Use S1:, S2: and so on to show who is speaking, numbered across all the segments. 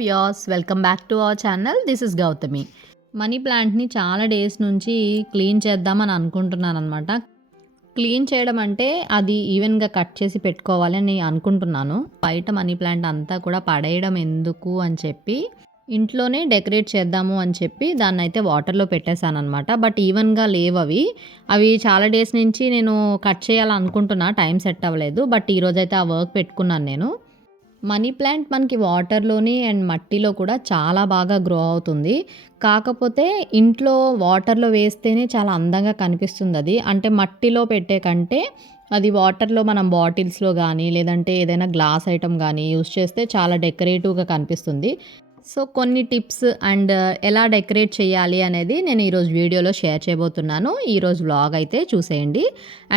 S1: Vyas welcome back to our channel this is Gautami money ప్లాంట్ని చాలా days నుంచి clean చేద్దామని అనుకుంటున్నాను అనమాట క్లీన్ చేయడం అంటే అది ఈవెన్గా కట్ చేసి పెట్టుకోవాలని అనుకుంటున్నాను. బయట మనీ ప్లాంట్ అంతా కూడా పడేయడం ఎందుకు అని చెప్పి ఇంట్లోనే డెకరేట్ చేద్దాము అని చెప్పి దాన్ని అయితే వాటర్లో పెట్టేశాను అనమాట బట్ ఈవెన్గా లేవు అవి. అవి చాలా డేస్ నుంచి నేను కట్ చేయాలనుకుంటున్నా టైం సెట్ అవ్వలేదు. బట్ ఈరోజైతే ఆ వర్క్ పెట్టుకున్నాను నేను. మనీ ప్లాంట్ మనకి వాటర్లోని అండ్ మట్టిలో కూడా చాలా బాగా గ్రో అవుతుంది. కాకపోతే ఇంట్లో వాటర్లో వేస్తేనే చాలా అందంగా కనిపిస్తుంది అది. అంటే మట్టిలో పెట్టే కంటే అది వాటర్లో మనం బాటిల్స్లో కానీ లేదంటే ఏదైనా గ్లాస్ ఐటమ్ కానీ యూస్ చేస్తే చాలా డెకరేటివ్గా కనిపిస్తుంది. సో కొన్ని టిప్స్ అండ్ ఎలా డెకరేట్ చేయాలి అనేది నేను ఈరోజు వీడియోలో షేర్ చేయబోతున్నాను. ఈరోజు వ్లాగ్ అయితే చూసేయండి.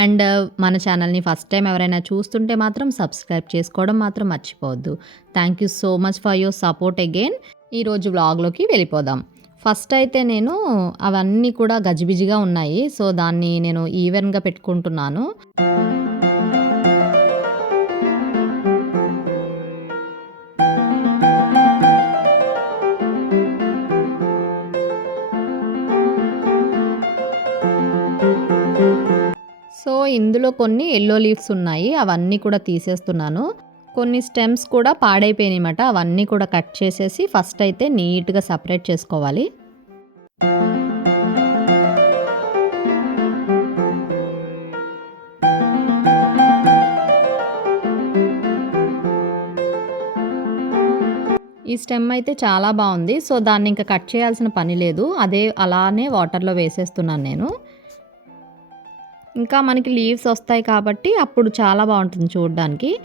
S1: అండ్ మన ఛానల్ని ఫస్ట్ టైం ఎవరైనా చూస్తుంటే మాత్రం సబ్స్క్రైబ్ చేసుకోవడం మాత్రం మర్చిపోవద్దు. Thank you so much for your support again ఈరోజు వ్లాగ్లోకి వెళ్ళిపోదాం. ఫస్ట్ అయితే నేను అవన్నీ కూడా గజిబిజిగా ఉన్నాయి. సో దాన్ని నేను ఈవెన్గా పెట్టుకుంటున్నాను. ఇందులో కొన్ని ఎల్లో లీవ్స్ ఉన్నాయి. అవన్నీ కూడా తీసేస్తున్నాను. కొన్ని స్టెమ్స్ కూడా పాడైపోయినాయన్నమాట అవన్నీ కూడా కట్ చేసేసి ఫస్ట్ అయితే నీట్గా సపరేట్ చేసుకోవాలి. ఈ స్టెమ్ అయితే చాలా బాగుంది. సో దాన్ని ఇంకా కట్ చేయాల్సిన పని లేదు. అదే అలానే వాటర్లో వేసేస్తున్నాను నేను. ఇంకా మనకి లీవ్స్ వస్తాయి కాబట్టి అప్పుడు చాలా బాగుంటుంది చూడడానికి.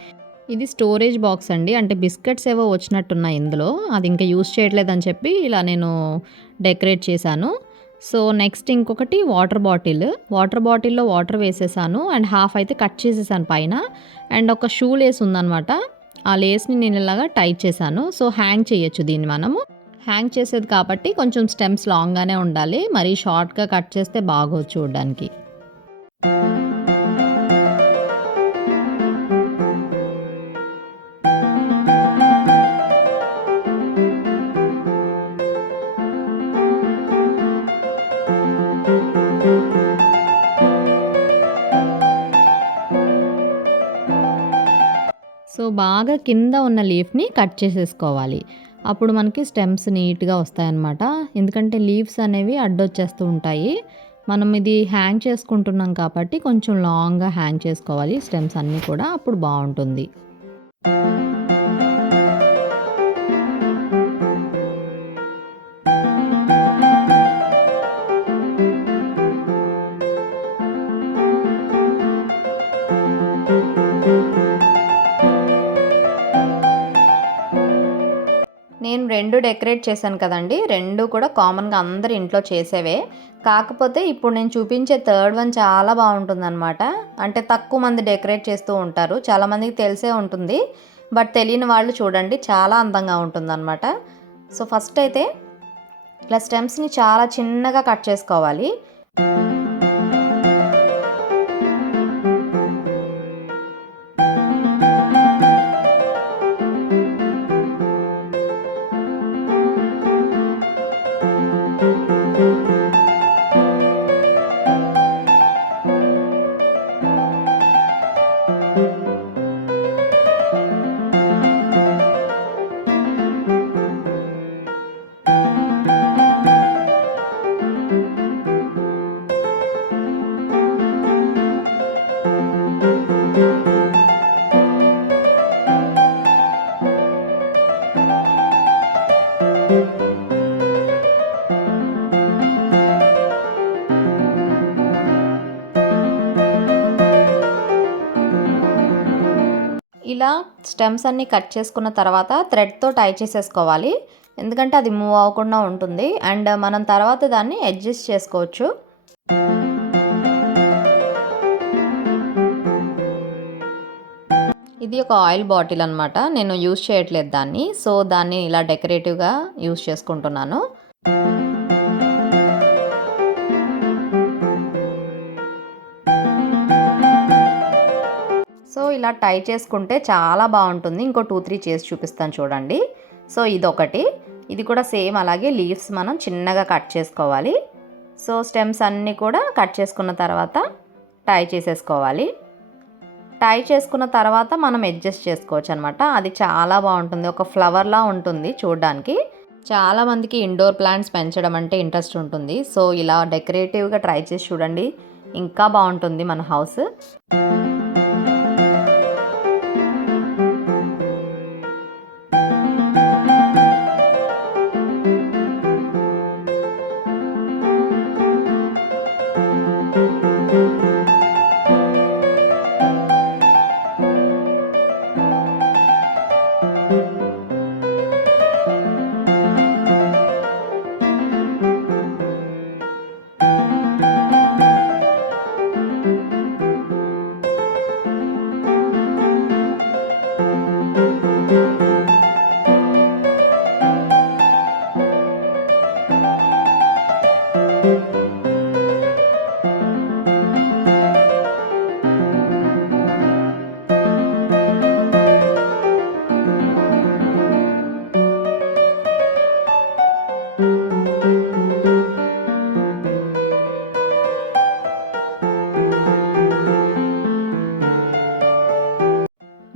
S1: ఇది స్టోరేజ్ బాక్స్ అండి. అంటే బిస్కెట్స్ ఏవో వచ్చినట్టున్నాయి ఇందులో. అది ఇంకా యూస్ చేయట్లేదని చెప్పి ఇలా నేను డెకరేట్ చేశాను. సో నెక్స్ట్ ఇంకొకటి వాటర్ బాటిల్ వాటర్ బాటిల్లో వాటర్ వేసేసాను. అండ్ హాఫ్ అయితే కట్ చేసేసాను పైన. అండ్ ఒక షూ లేస్ ఉందనమాట ఆ లేస్ని నేను ఇలాగా టైట్ చేశాను. సో హ్యాంగ్ చేయొచ్చు దీన్ని మనము. హ్యాంగ్ చేసేది కాబట్టి కొంచెం స్టెమ్స్ లాంగ్గానే ఉండాలి. మరీ షార్ట్గా కట్ చేస్తే బాగోదు చూడడానికి. సో బాగా కింద ఉన్న లీఫ్ని కట్ చేసేసుకోవాలి. అప్పుడు మనకి స్టెమ్స్ నీట్గా వస్తాయన్నమాట. ఎందుకంటే లీవ్స్ అనేవి అడ్డొచ్చేస్తూ ఉంటాయి. మనం ఇది హ్యాంగ్ చేసుకుంటున్నాం కాబట్టి కొంచెం లాంగ్గా హ్యాంగ్ చేసుకోవాలి. స్టెమ్స్ అన్నీ కూడా అప్పుడు బాగుంటుంది. రెండు డెకరేట్ చేశాను కదండి. రెండు కూడా కామన్గా అందరు ఇంట్లో చేసేవే. కాకపోతే ఇప్పుడు నేను చూపించే థర్డ్ వన్ చాలా బాగుంటుందన్నమాట. అంటే తక్కువ మంది డెకరేట్ చేస్తూ ఉంటారు. చాలామందికి తెలిసే ఉంటుంది. బట్ తెలియని వాళ్ళు చూడండి చాలా అందంగా ఉంటుందన్నమాట. సో ఫస్ట్ అయితే ఇలా స్టెమ్స్ని చాలా చిన్నగా కట్ చేసుకోవాలి. ఇలా స్టెమ్స్ అన్నీ కట్ చేసుకున్న తర్వాత థ్రెడ్తో టై చేసేసుకోవాలి. ఎందుకంటే అది మూవ్ అవ్వకుండా ఉంటుంది. అండ్ మనం తర్వాత దాన్ని అడ్జస్ట్ చేసుకోవచ్చు. ఇది ఒక ఆయిల్ బాటిల్ అనమాట నేను యూస్ చేయట్లేదు దాన్ని. సో దాన్ని ఇలా డెకరేటివ్గా యూస్ చేసుకుంటున్నాను. సో ఇలా టై చేసుకుంటే చాలా బాగుంటుంది. ఇంకో టూ త్రీ చేసి చూపిస్తాను చూడండి. సో ఇదొకటి. ఇది కూడా సేమ్ అలాగే లీవ్స్ మనం చిన్నగా కట్ చేసుకోవాలి. సో స్టెమ్స్ అన్నీ కూడా కట్ చేసుకున్న తర్వాత టై చేసేసుకోవాలి. టై చేసుకున్న తర్వాత మనం అడ్జస్ట్ చేసుకోవచ్చు అనమాట అది చాలా బాగుంటుంది. ఒక ఫ్లవర్లా ఉంటుంది చూడడానికి. చాలామందికి ఇండోర్ ప్లాంట్స్ పెంచడం అంటే ఇంట్రెస్ట్ ఉంటుంది. సో ఇలా డెకరేటివ్గా ట్రై చేసి చూడండి. ఇంకా బాగుంటుంది మన హౌస్.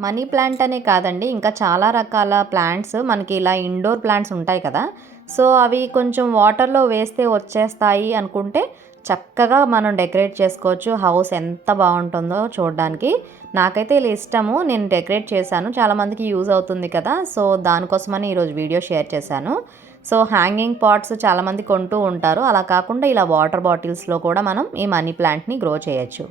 S1: మనీ ప్లాంట్ అనే కాదండి ఇంకా చాలా రకాల ప్లాంట్స్ మనకి ఇలా ఇండోర్ ప్లాంట్స్ ఉంటాయి కదా. సో అవి కొంచెం వాటర్లో వేస్తే వచ్చేస్తాయి అనుకుంటే చక్కగా మనం డెకరేట్ చేసుకోవచ్చు. హౌస్ ఎంత బాగుంటుందో చూడడానికి. నాకైతే ఇలా ఇష్టము నేను డెకరేట్ చేశాను. చాలామందికి యూజ్ అవుతుంది కదా సో దానికోసమని ఈరోజు వీడియో షేర్ చేశాను. సో హ్యాంగింగ్ పాట్స్ చాలామంది కొంటూ ఉంటారు. అలా కాకుండా ఇలా వాటర్ బాటిల్స్లో కూడా మనం ఈ మనీ ప్లాంట్ని గ్రో చేయొచ్చు.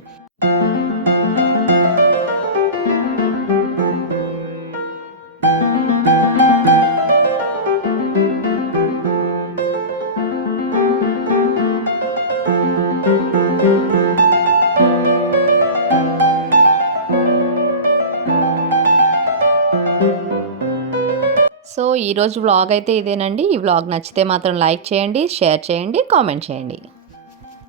S1: ఈరోజు వ్లాగ్ అయితే ఇదేనండి. ఈ వ్లాగ్ నచ్చితే మాత్రం లైక్ చేయండి షేర్ చేయండి కామెంట్ చేయండి.